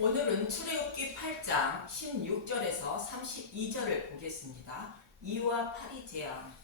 오늘은 출애굽기 8장 16절에서 32절을 보겠습니다. 이와 팔이 재앙.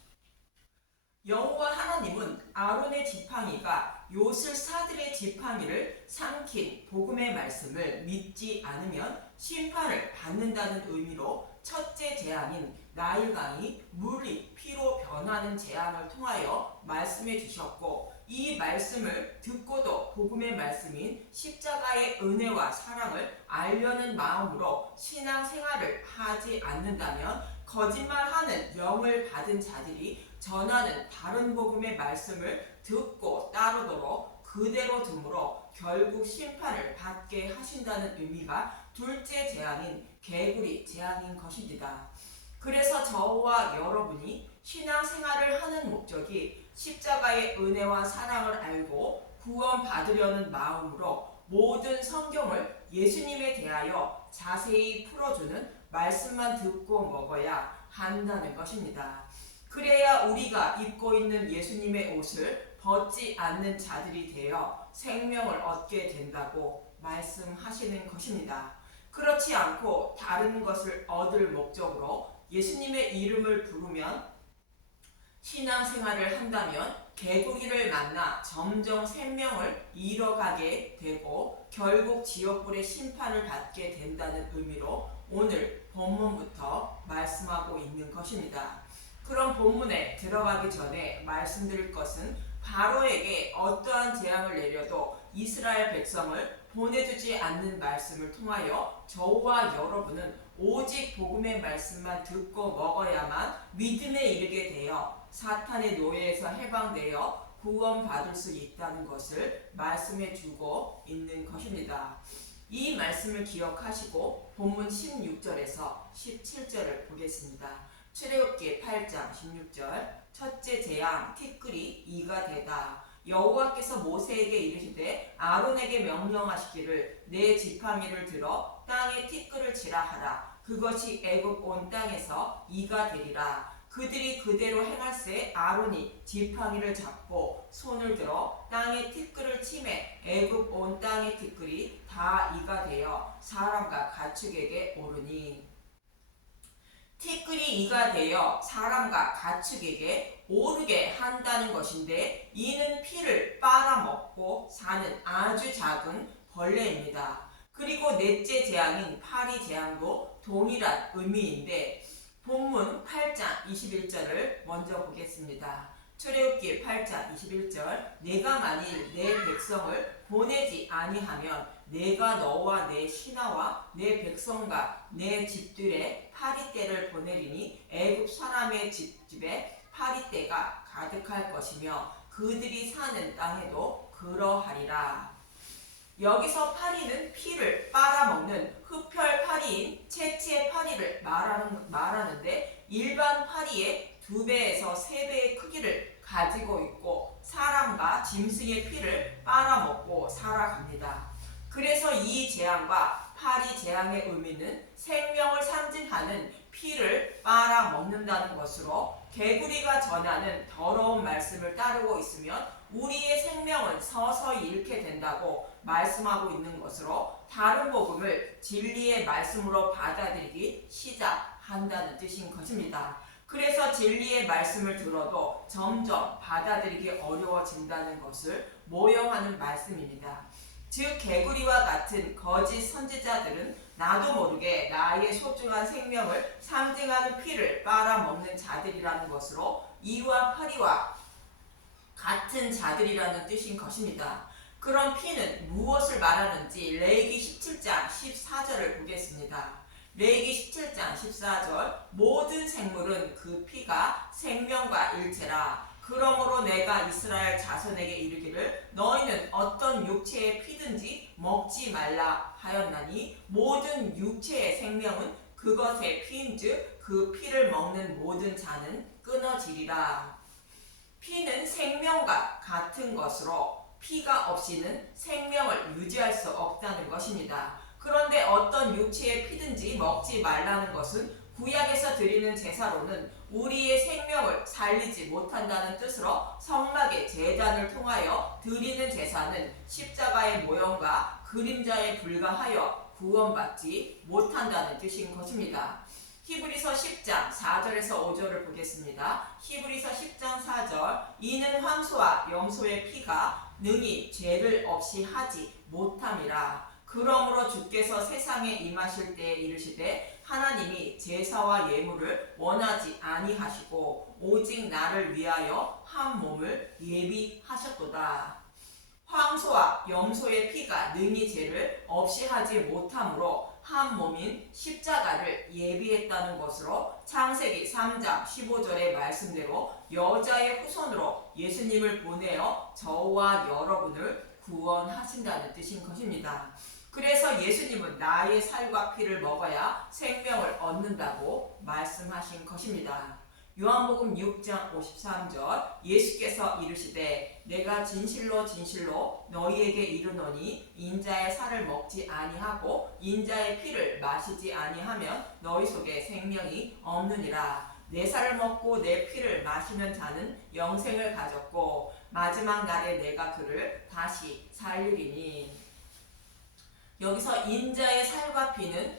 여호와 하나님은 아론의 지팡이가 요술사들의 지팡이를 삼킨 복음의 말씀을 믿지 않으면 심판을 받는다는 의미로 첫째 재앙인 나일강이 물이 피로 변하는 재앙을 통하여 말씀해 주셨고, 이 말씀을 듣고도 복음의 말씀인 십자가의 은혜와 사랑을 알려는 마음으로 신앙생활을 하지 않는다면 거짓말하는 영을 받은 자들이 전하는 다른 복음의 말씀을 듣고 따르도록 그대로 둠으로 결국 심판을 받게 하신다는 의미가 둘째 재앙인 개구리 재앙인 것입니다. 그래서 저와 여러분이 신앙생활을 하는 목적이 십자가의 은혜와 사랑을 알고 구원받으려는 마음으로 모든 성경을 예수님에 대하여 자세히 풀어주는 말씀만 듣고 먹어야 한다는 것입니다. 그래야 우리가 입고 있는 예수님의 옷을 벗지 않는 자들이 되어 생명을 얻게 된다고 말씀하시는 것입니다. 그렇지 않고 다른 것을 얻을 목적으로 예수님의 이름을 부르면, 신앙생활을 한다면 개구리를 만나 점점 생명을 잃어가게 되고 결국 지옥불의 심판을 받게 된다는 의미로 오늘 본문부터 말씀하고 있는 것입니다. 그럼 본문에 들어가기 전에 말씀드릴 것은, 바로에게 어떠한 재앙을 내려도 이스라엘 백성을 보내주지 않는 말씀을 통하여 저와 여러분은 오직 복음의 말씀만 듣고 먹어야만 믿음에 이르게 되어 사탄의 노예에서 해방되어 구원받을 수 있다는 것을 말씀해 주고 있는 것입니다. 이 말씀을 기억하시고 본문 16절에서 17절을 보겠습니다. 출애굽기 8장 16절. 첫째 재앙 티끌이 이가 되다. 여호와께서 모세에게 이르시되 아론에게 명령하시기를 내 지팡이를 들어 땅에 티끌을 치라 하라. 그것이 애굽 온 땅에서 이가 되리라. 그들이 그대로 행할세 아론이 지팡이를 잡고 손을 들어 땅에 티끌을 치매 애굽 온 땅의 티끌이 다 이가 되어 사람과 가축에게 오르니. 티끌이 이가 되어 사람과 가축에게 오르게 한다는 것인데, 이는 피를 빨아먹고 사는 아주 작은 벌레입니다. 그리고 넷째 재앙인 파리 재앙도 동일한 의미인데, 본문 8장 21절을 먼저 보겠습니다. 출애굽기 8장 21절. 내가 만일 내 백성을 보내지 아니하면 내가 너와 내 신하와 내 백성과 내 집들에 파리떼를 보내리니 애굽 사람의 집집에 파리떼가 가득할 것이며 그들이 사는 땅에도 그러하리라. 여기서 파리는 피를 빨아먹는 흡혈 파리인 채치의 파리를 말하는데, 일반 파리의 2배에서 3배의 크기를 가지고 있고 사람과 짐승의 피를 빨아먹고 살아갑니다. 그래서 이 재앙과 파리 재앙의 의미는 생명을 상징하는 피를 빨아먹는다는 것으로, 개구리가 전하는 더러운 말씀을 따르고 있으면 우리의 생명은 서서히 잃게 된다고 말씀하고 있는 것으로, 다른 복음을 진리의 말씀으로 받아들이기 시작한다는 뜻인 것입니다. 그래서 진리의 말씀을 들어도 점점 받아들이기 어려워진다는 것을 모형하는 말씀입니다. 즉 개구리와 같은 거짓 선지자들은 나도 모르게 나의 소중한 생명을 상징하는 피를 빨아먹는 자들이라는 것으로, 이와 파리와 같은 자들이라는 뜻인 것입니다. 그럼 피는 무엇을 말하는지 레위기 17장 14절을 보겠습니다. 레위기 17장 14절. 모든 생물은 그 피가 생명과 일체라. 그러므로 내가 이스라엘 자손에게 이르기를 너희는 어떤 육체의 피든지 먹지 말라 하였나니, 모든 육체의 생명은 그것의 피인즉 그 피를 먹는 모든 자는 끊어지리라. 피는 생명과 같은 것으로 피가 없이는 생명을 유지할 수 없다는 것입니다. 그런데 어떤 육체의 피든지 먹지 말라는 것은 구약에서 드리는 제사로는 우리의 생명을 살리지 못한다는 뜻으로, 성막의 제단을 통하여 드리는 제사는 십자가의 모형과 그림자에 불과하여 구원받지 못한다는 뜻인 것입니다. 히브리서 10장 4절에서 5절을 보겠습니다. 히브리서 10장 4절 이는 황소와 염소의 피가 능히 죄를 없이 하지 못함이라. 그러므로 주께서 세상에 임하실 때에 이르시되 하나님이 제사와 예물을 원하지 아니하시고 오직 나를 위하여 한 몸을 예비하셨도다. 황소와 염소의 피가 능히 죄를 없이 하지 못함으로 한 몸인 십자가를 예비했다는 것으로 창세기 3장 15절의 말씀대로 여자의 후손으로 예수님을 보내어 저와 여러분을 구원하신다는 뜻인 것입니다. 그래서 예수님은 나의 살과 피를 먹어야 생명을 얻는다고 말씀하신 것입니다. 요한복음 6장 53절 예수께서 이르시되 내가 진실로 진실로 너희에게 이르노니 인자의 살을 먹지 아니하고 인자의 피를 마시지 아니하면 너희 속에 생명이 없느니라. 내 살을 먹고 내 피를 마시는 자는 영생을 가졌고 마지막 날에 내가 그를 다시 살리리니. 여기서 인자의 살과 피는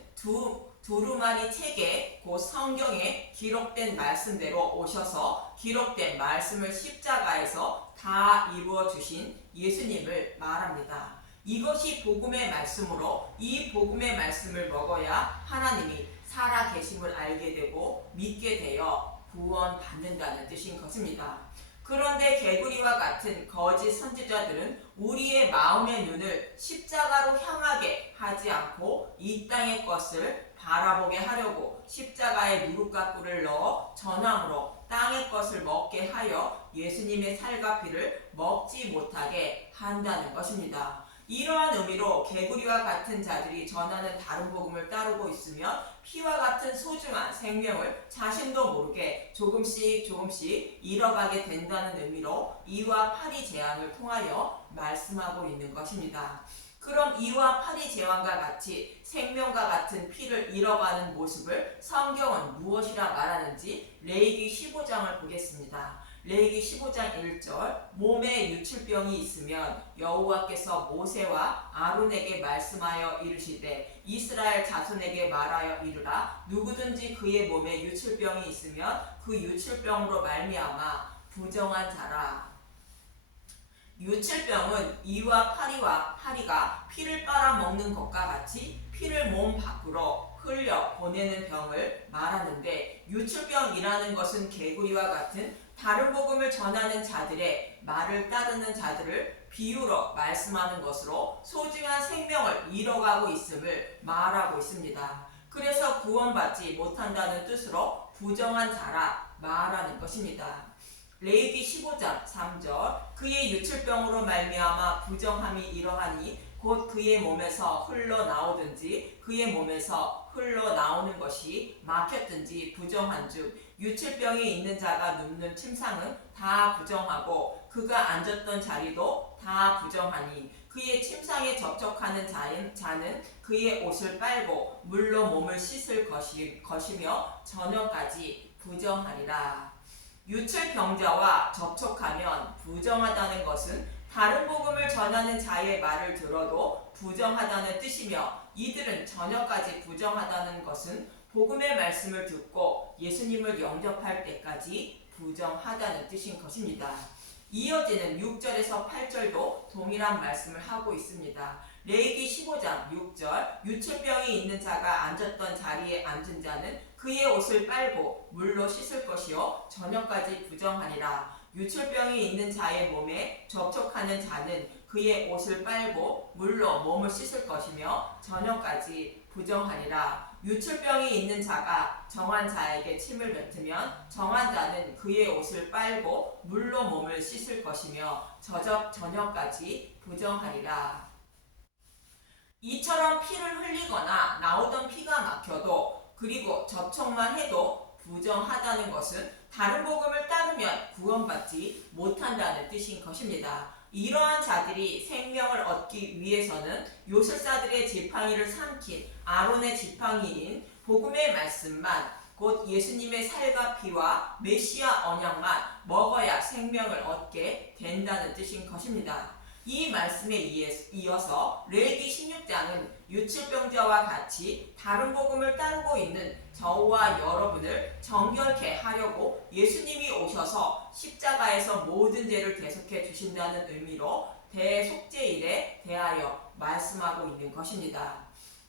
두루마리 책에 곧 성경에 기록된 말씀대로 오셔서 기록된 말씀을 십자가에서 다 이루어 주신 예수님을 말합니다. 이것이 복음의 말씀으로 이 복음의 말씀을 먹어야 하나님이 살아 계심을 알게 되고 믿게 되어 구원받는다는 뜻인 것입니다. 그런데 개구리와 같은 거짓 선지자들은 우리의 마음의 눈을 십자가로 향하게 하지 않고 이 땅의 것을 바라보게 하려고 십자가에 누룩과 꿀을 넣어 전함으로 땅의 것을 먹게 하여 예수님의 살과 피를 먹지 못하게 한다는 것입니다. 이러한 의미로 개구리와 같은 자들이 전하는 다른 복음을 따르고 있으면 피와 같은 소중한 생명을 자신도 모르게 조금씩 잃어가게 된다는 의미로 이와 파리 제왕을 통하여 말씀하고 있는 것입니다. 그럼 이와 파리 제왕과 같이 생명과 같은 피를 잃어가는 모습을 성경은 무엇이라 말하는지 레위기 15장을 보겠습니다. 레위기 15장 1절 몸에 유출병이 있으면 여호와께서 모세와 아론에게 말씀하여 이르시되 이스라엘 자손에게 말하여 이르라. 누구든지 그의 몸에 유출병이 있으면 그 유출병으로 말미암아 부정한 자라. 유출병은 이와 파리가 피를 빨아먹는 것과 같이 피를 몸 밖으로 흘려 보내는 병을 말하는데, 유출병이라는 것은 개구리와 같은 다른 복음을 전하는 자들의 말을 따르는 자들을 비유로 말씀하는 것으로 소중한 생명을 잃어가고 있음을 말하고 있습니다. 그래서 구원받지 못한다는 뜻으로 부정한 자라 말하는 것입니다. 레위기 15장 3절 그의 유출병으로 말미암아 부정함이 이러하니 곧 그의 몸에서 흘러나오든지 그의 몸에서 흘러나오는 것이 막혔든지 부정한즉 유출병이 있는 자가 눕는 침상은 다 부정하고 그가 앉았던 자리도 다 부정하니 그의 침상에 접촉하는 자는 그의 옷을 빨고 물로 몸을 씻을 것이며 저녁까지 부정하리라. 유출병자와 접촉하면 부정하다는 것은 다른 복음을 전하는 자의 말을 들어도 부정하다는 뜻이며, 이들은 저녁까지 부정하다는 것은 복음의 말씀을 듣고 예수님을 영접할 때까지 부정하다는 뜻인 것입니다. 이어지는 6절에서 8절도 동일한 말씀을 하고 있습니다. 레위기 15장 6절 유출병이 있는 자가 앉았던 자리에 앉은 자는 그의 옷을 빨고 물로 씻을 것이요 저녁까지 부정하리라. 유출병이 있는 자의 몸에 접촉하는 자는 그의 옷을 빨고 물로 몸을 씻을 것이며 저녁까지 부정하리라. 유출병이 있는 자가 정한 자에게 침을 뱉으면 정한 자는 그의 옷을 빨고 물로 몸을 씻을 것이며 저녁까지 부정하리라. 이처럼 피를 흘리거나 나오던 피가 막혀도 그리고 접촉만 해도 부정하다는 것은 다른 복음을 따르면 구원받지 못한다는 뜻인 것입니다. 이러한 자들이 생명을 얻기 위해서는 요술사들의 지팡이를 삼킨 아론의 지팡이인 복음의 말씀만, 곧 예수님의 살과 피와 메시아 언약만 먹어야 생명을 얻게 된다는 뜻인 것입니다. 이 말씀에 이어서 레위기 16장은 유출병자와 같이 다른 복음을 따르고 있는 저와 여러분을 정결케 하려고 예수님이 오셔서 십자가에서 모든 죄를 대속해 주신다는 의미로 대속죄일에 대하여 말씀하고 있는 것입니다.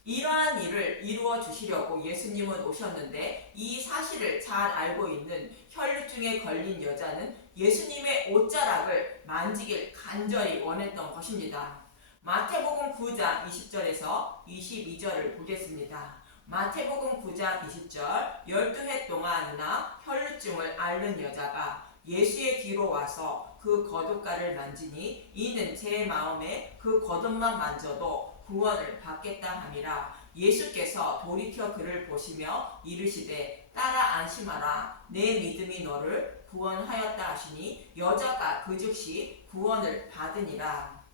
이러한 일을 이루어 주시려고 예수님은 오셨는데 이 사실을 잘 알고 있는 혈루증에 걸린 여자는 예수님의 옷자락을 만지길 간절히 원했던 것입니다. 마태복음 9장 20절에서 22절을 보겠습니다. 마태복음 9장 20절 12해 동안이나 혈루증을 앓는 여자가 예수의 뒤로 와서 그 겉옷가를 만지니 이는 제 마음에 그 겉옷만 만져도 구원을 받겠다 함이라. 예수께서 돌이켜 그를 보시며 이르시되 따라 안심하라. 내 믿음이 너를 구원하였다 하시니 여자가 그 즉시 구원을 받으니라.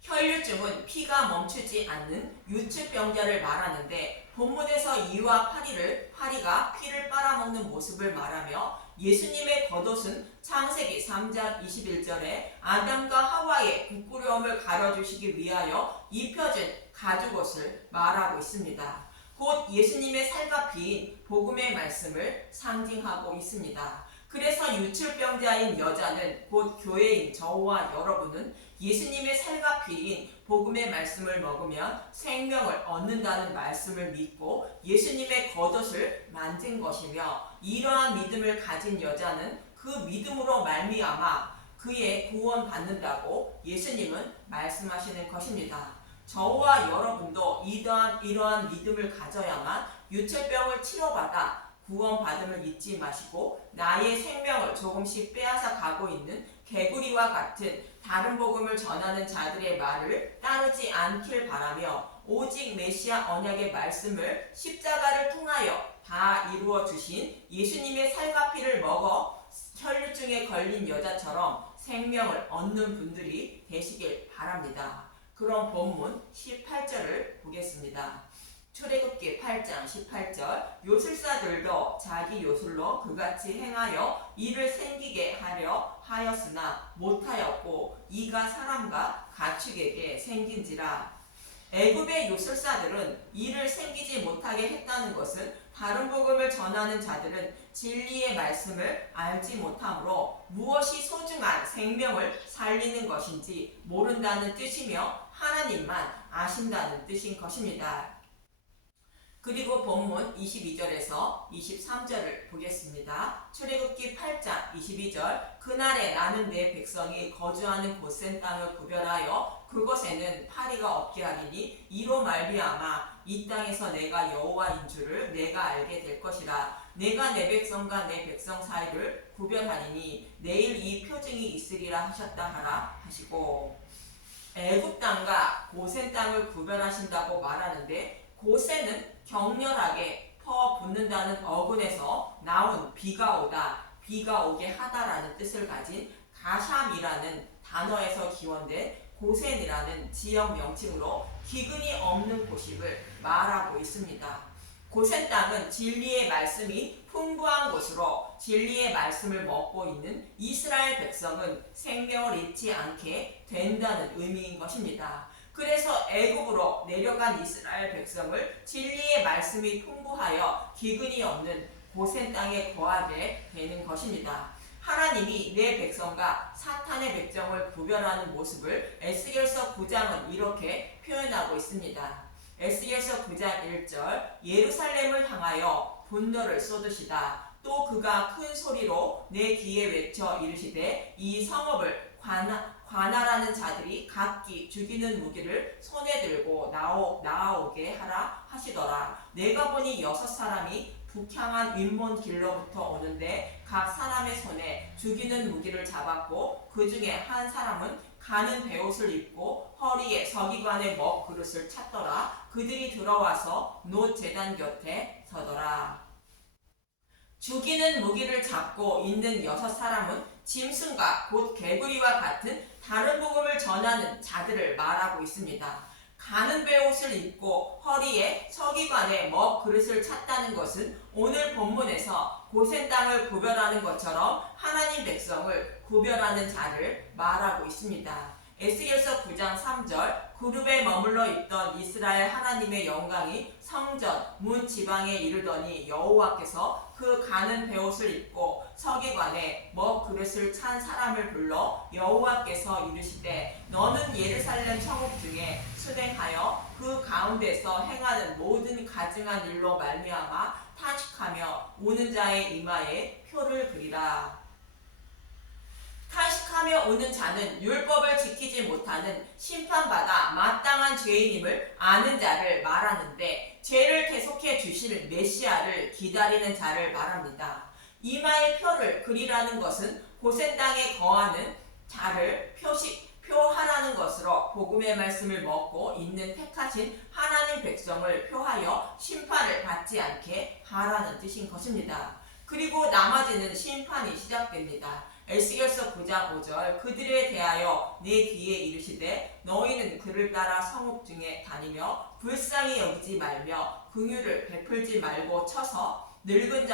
혈류증은 피가 멈추지 않는 유축병자를 말하는데 본문에서 이와 파리가 피를 빨아먹는 모습을 말하며 예수님의 겉옷은 창세기 3장 21절에 아담과 하와의 부끄러움을 가려주시기 위하여 입혀진 가죽옷을 말하고 있습니다. 곧 예수님의 살과 피인 복음의 말씀을 상징하고 있습니다. 그래서 유출병자인 여자는 곧 교회인 저와 여러분은 예수님의 살과 피인 복음의 말씀을 먹으면 생명을 얻는다는 말씀을 믿고 예수님의 겉옷을 만진 것이며 이러한 믿음을 가진 여자는 그 믿음으로 말미암아 그의 구원 받는다고 예수님은 말씀하시는 것입니다. 저와 여러분도 이러한 믿음을 가져야만 유체병을 치료받아 구원받음을 잊지 마시고 나의 생명을 조금씩 빼앗아 가고 있는 개구리와 같은 다른 복음을 전하는 자들의 말을 따르지 않길 바라며 오직 메시아 언약의 말씀을 십자가를 통하여 다 이루어 주신 예수님의 살과 피를 먹어 혈류증에 걸린 여자처럼 생명을 얻는 분들이 되시길 바랍니다. 그럼 본문 18절을 보겠습니다. 출애굽기 8장 18절 요술사들도 자기 요술로 그같이 행하여 이를 생기게 하려 하였으나 못하였고 이가 사람과 가축에게 생긴지라. 애굽의 요술사들은 이를 생기지 못하게 했다는 것은 다른 복음을 전하는 자들은 진리의 말씀을 알지 못하므로 무엇이 소중한 생명을 살리는 것인지 모른다는 뜻이며 하나님만 아신다는 뜻인 것입니다. 그리고 본문 22절에서 23절을 보겠습니다. 출애굽기 8장 22절 그날에 나는 내 백성이 거주하는 곧센 땅을 구별하여 그곳에는 파리가 없게 하리니 이로 말미암아 이 땅에서 내가 여호와인 줄을 내가 알게 될 것이라. 내가 내 백성과 내 백성 사이를 구별하리니 내일 이 표징이 있으리라 하셨다 하라 하시고, 애굽 땅과 고센 땅을 구별하신다고 말하는데 고센은 격렬하게 퍼붓는다는 어근에서 나온 비가 오다, 비가 오게 하다라는 뜻을 가진 가샴이라는 단어에서 기원된 고센이라는 지역 명칭으로 기근이 없는 곳임을 말하고 있습니다. 고센 땅은 진리의 말씀이 풍부한 곳으로 진리의 말씀을 먹고 있는 이스라엘 백성은 생명을 잃지 않게 된다는 의미인 것입니다. 그래서 애굽으로 내려간 이스라엘 백성을 진리의 말씀이 풍부하여 기근이 없는 고센 땅에 거하게 되는 것입니다. 하나님이 내 백성과 사탄의 백성을 구별하는 모습을 에스겔서 9장은 이렇게 표현하고 있습니다. 에스겔서 9장 1절 예루살렘을 향하여 분노를 쏟으시다. 또 그가 큰 소리로 내 귀에 외쳐 이르시되 이 성읍을 관할하는 자들이 각기 죽이는 무기를 손에 들고 나아오게 하라 하시더라. 내가 보니 6사람이 북향한 윗몬 길로부터 오는데 각 사람의 손에 죽이는 무기를 잡았고 그 중에 한 사람은 가는 베옷을 입고 허리에 서기관의 먹그릇을 찼더라. 그들이 들어와서 놋 제단 곁에 서더라. 죽이는 무기를 잡고 있는 6사람은 짐승과 곧 개구리와 같은 다른 복음을 전하는 자들을 말하고 있습니다. 가는 베옷을 입고 허리에 서기관의 먹그릇을 찼다는 것은 오늘 본문에서 고센 땅을 구별하는 것처럼 하나님 백성을 구별하는 자를 말하고 있습니다. 에스겔서 9장 3절 그룹에 머물러 있던 이스라엘 하나님의 영광이 성전 문 지방에 이르더니 여호와께서 그 가는 베옷을 입고 서기관에 먹그릇을 찬 사람을 불러 여호와께서 이르시되 너는 예루살렘 성읍 중에 순행하여 그 가운데서 행하는 모든 가증한 일로 말미암아 탄식하며 우는 자의 이마에 표를 그리라. 탄식하며 우는 자는 율법을 지키지 못하는 심판받아 마땅한 죄인임을 아는 자를 말하는데 죄를 계속해 주실 메시아를 기다리는 자를 말합니다. 이마에 표를 그리라는 것은 고센 땅에 거하는 자를 표하라는 것으로 복음의 말씀을 먹고 있는 택하신 하나님 백성을 표하여 심판을 받지 않게 하라는 뜻인 것입니다. 그리고 나머지는 심판이 시작됩니다. 에스겔서 9장 5절 그들에 대하여 내 귀에 이르시되 너희는 그를 따라 성읍 중에 다니며 불쌍히 여기지 말며 긍휼을 베풀지 말고 쳐서 늙은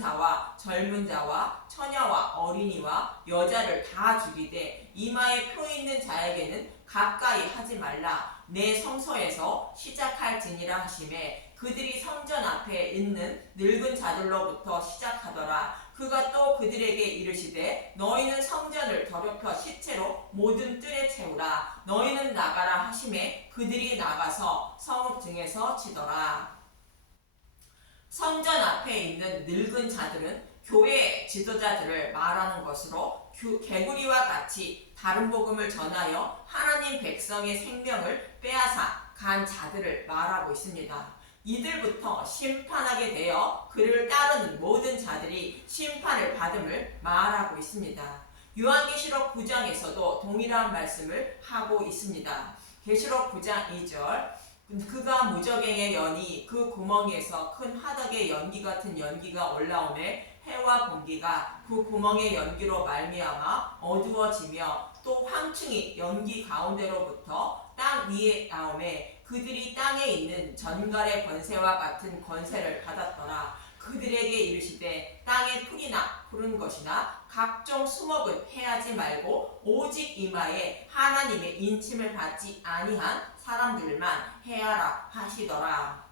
자와 젊은 자와 처녀와 어린이와 여자를 다 죽이되 이마에 표 있는 자에게는 가까이 하지 말라. 내 성소에서 시작할지니라 하시매 그들이 성전 앞에 있는 늙은 자들로부터 시작하더라. 그가 또 그들에게 이르시되 너희는 성전을 더럽혀 시체로 모든 뜰에 채우라. 너희는 나가라 하시매 그들이 나가서 성읍 중에서 치더라. 성전 앞에 있는 늙은 자들은 교회의 지도자들을 말하는 것으로 개구리와 같이 다른 복음을 전하여 하나님 백성의 생명을 빼앗아 간 자들을 말하고 있습니다. 이들부터 심판하게 되어 그를 따르는 모든 자들이 심판을 받음을 말하고 있습니다. 요한계시록 9장에서도 동일한 말씀을 하고 있습니다. 계시록 9장 2절 그가 무저갱의 연이 그 구멍에서 큰 화덕의 연기 같은 연기가 올라오매 해와 공기가 그 구멍의 연기로 말미암아 어두워지며 또 황충이 연기 가운데로부터 땅 위에 나오매 그들이 땅에 있는 전갈의 권세와 같은 권세를 받았더라. 그들에게 이르시되 땅에 풀이나 푸른 것이나 각종 수목은 해하지 말고 오직 이마에 하나님의 인침을 받지 아니한 사람들만 해하라 하시더라.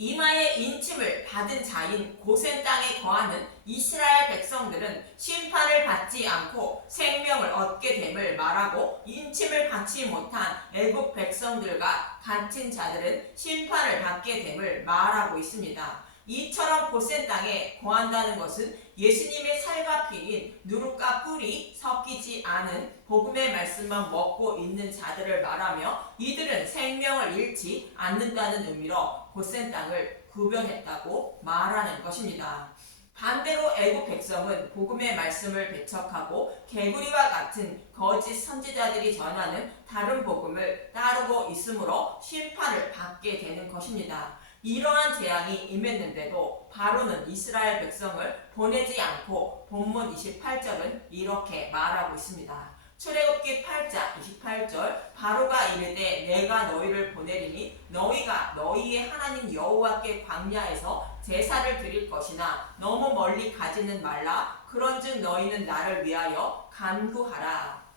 이마에 인침을 받은 자인 고센 땅에 거하는 이스라엘 백성들은 심판을 받지 않고 생명을 얻게 됨을 말하고 인침을 받지 못한 애국 백성들과 같은 자들은 심판을 받게 됨을 말하고 있습니다. 이처럼 고센 땅에 거한다는 것은 예수님의 살과 피인 누룩과 꿀이 섞이지 않은 복음의 말씀만 먹고 있는 자들을 말하며 이들은 생명을 잃지 않는다는 의미로 고센 땅을 구별했다고 말하는 것입니다. 반대로 애국 백성은 복음의 말씀을 배척하고 개구리와 같은 거짓 선지자들이 전하는 다른 복음을 따르고 있으므로 심판을 받게 되는 것입니다. 이러한 재앙이 임했는데도 바로는 이스라엘 백성을 보내지 않고 본문 28절은 이렇게 말하고 있습니다. 출애굽기 8장 28절 바로가 이르되 내가 너희를 보내리니 너희가 너희의 하나님 여호와께 광야에서 제사를 드릴 것이나 너무 멀리 가지는 말라. 그런즉 너희는 나를 위하여 간구하라.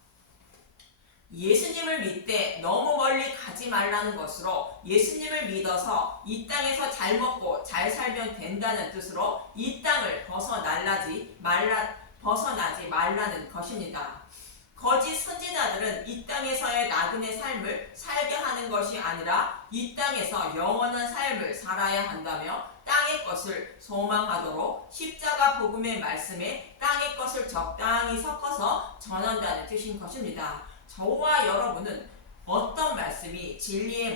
예수님을 믿되 너무 멀리 가지 말라는 것으로 예수님을 믿어서 이 땅에서 잘 먹고 잘 살면 된다는 뜻으로 이 땅을 벗어나지 말라는 것입니다. 거짓 선지자들은 이 땅에서의 나그네 삶을 살게 하는 것이 아니라 이 땅에서 영원한 삶을 살아야 한다며 땅의 것을 소망하도록 십자가 복음의 말씀에 땅의 것을 적당히 섞어서 전한다는 뜻인 것입니다. 저와 여러분은 어떤 말씀이 진리의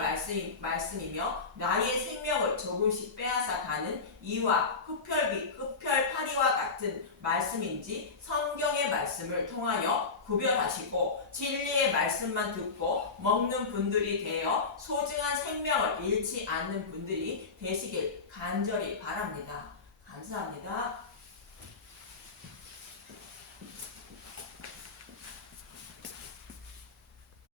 말씀이며 나의 생명을 조금씩 빼앗아 가는 이와 흡혈파리와 같은 말씀인지 성경의 말씀을 통하여 구별하시고 진리의 말씀만 듣고 먹는 분들이 되어 소중한 생명을 잃지 않는 분들이 되시길 간절히 바랍니다. 감사합니다.